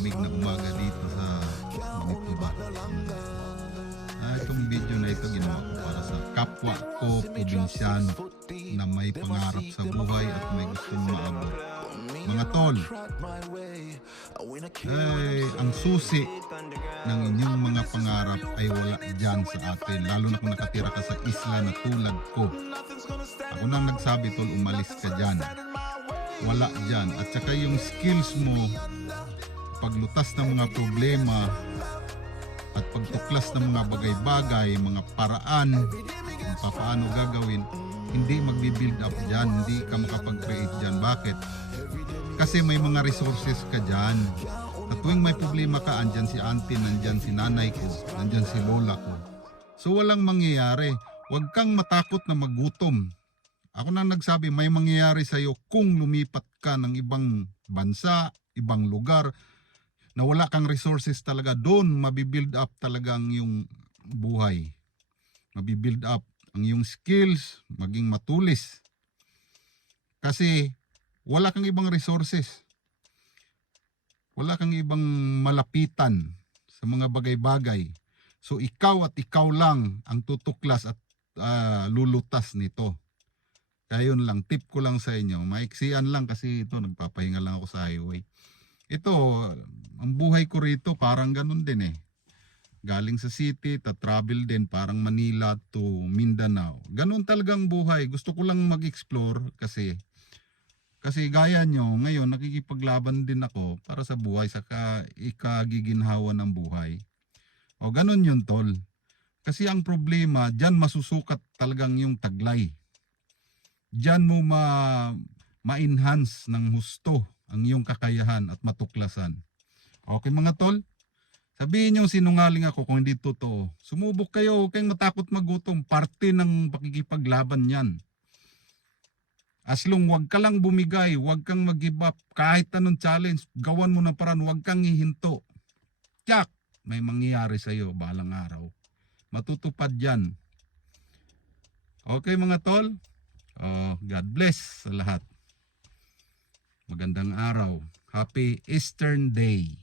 malamig na umaga dito sa Manitoba. Ah, itong video na ito ginawa ko para sa kapwa ko probinsyano na may pangarap sa buhay at may gustong maabot. Mga tol, ay, ang susi ng inyong mga pangarap ay wala dyan sa atin. Lalo na kung nakatira ka sa isla na tulad ko. Ako nang nagsabi tol, umalis ka dyan. Wala dyan. At saka yung skills mo paglutas ng mga problema, at pagtuklas ng mga bagay-bagay, mga paraan, kung paano gagawin, hindi magbi-build up dyan, hindi ka makapag-create dyan. Bakit? Kasi may mga resources ka dyan. At tuwing may problema ka, andyan si auntie, nandyan si nanay ko, nandyan si lola ko. So walang mangyayari. Huwag kang matakot na magutom. Ako na nagsabi, may mangyayari sa'yo kung lumipat ka ng ibang bansa, ibang lugar, na wala kang resources talaga, doon mabibuild up talagang yung buhay. Mabibuild up ang iyong skills, maging matulis. Kasi wala kang ibang resources. Wala kang ibang malapitan sa mga bagay-bagay. So ikaw at ikaw lang ang tutuklas at ah, lulutas nito. Kaya yun lang, tip ko lang sa inyo. Maiksian lang kasi ito, nagpapahinga lang ako sa highway. Ito, ang buhay ko rito parang ganun din eh. Galing sa city, ta-travel din parang Manila to Mindanao. Ganun talagang buhay. Gusto ko lang mag-explore kasi kasi gaya nyo, ngayon nakikipaglaban din ako para sa buhay sa ka, ikagiginhawa ng buhay. O ganun yun tol. Kasi ang problema, dyan masusukat talagang yung taglay. Dyan mo ma, ma-enhance ng husto ang iyong kakayahan at matuklasan. Okay mga tol? Sabihin nyo sinungaling ako kung hindi totoo. Sumubok kayo, huwag kayong matakot magutom. Parte ng pakikipaglaban yan. As long wag ka lang bumigay, wag kang mag-give up. Kahit anong challenge, gawan mo na paraan, wag kang hihinto. Tsak, may mangyayari sa iyo balang araw. Matutupad yan. Okay mga tol? Oh, God bless sa lahat. Magandang araw. Happy Eastern Day.